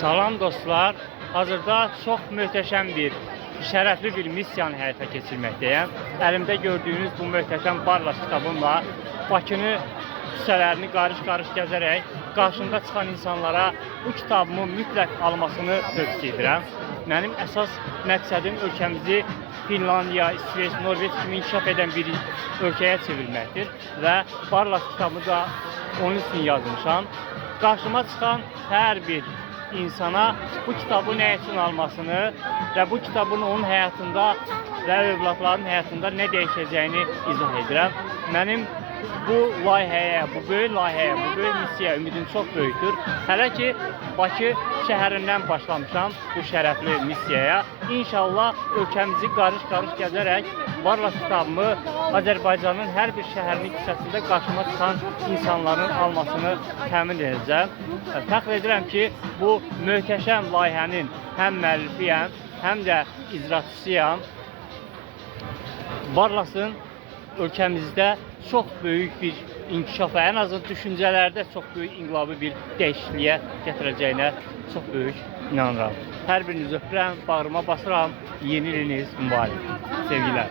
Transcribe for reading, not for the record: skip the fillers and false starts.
Salam dostlar, hazırda çox möhtəşəm bir, şərəfli bir missiyanı həyata keçirməkdəyəm. Əlimdə gördüyünüz bu möhtəşəm Barlas kitabımla Bakını küçələrini qarış-qarış gəzərək qarşımda çıxan insanlara bu kitabımı mütləq almasını tövsiyə edirəm. Mənim əsas məqsədim ölkəmizi Finlandiya, İsveç, Norveç kimi inkişaf edən bir ölkəyə çevirməkdir və Barlas kitabı da onun üçün yazmışam. Qarşıma çıxan hər bir insana bu kitabı nə üçün almasını və bu kitabın onun həyatında və övladların həyatında nə dəyişəcəyini izah edirəm. Mənim bu layihəyə, bu böyük layihəyə, bu böyük missiyaya ümidim çox böyükdür. Hələ ki, Bakı şəhərindən başlamışam bu şərəfli missiyaya. İnşallah ölkəmizi qarış-qarış gəzərək Barlas kitabımı Azərbaycanın hər bir şəhərinin küçəsində qarşıma çıxan insanların almasını təmin edəcəm. Fəxr edirəm ki, bu möhtəşəm layihənin həm müəllifiyəm, həm də icraçısıyam. Barlasın ölkəmizdə çox böyük bir inkişafa, ən azı düşüncələrdə çox böyük inqilabi bir dəyişikliyə gətirəcəyinə çox böyük inanıram. Hər birinizi öpürəm, bağrıma basıram. Yeni iliniz mübarək. Sevgiler.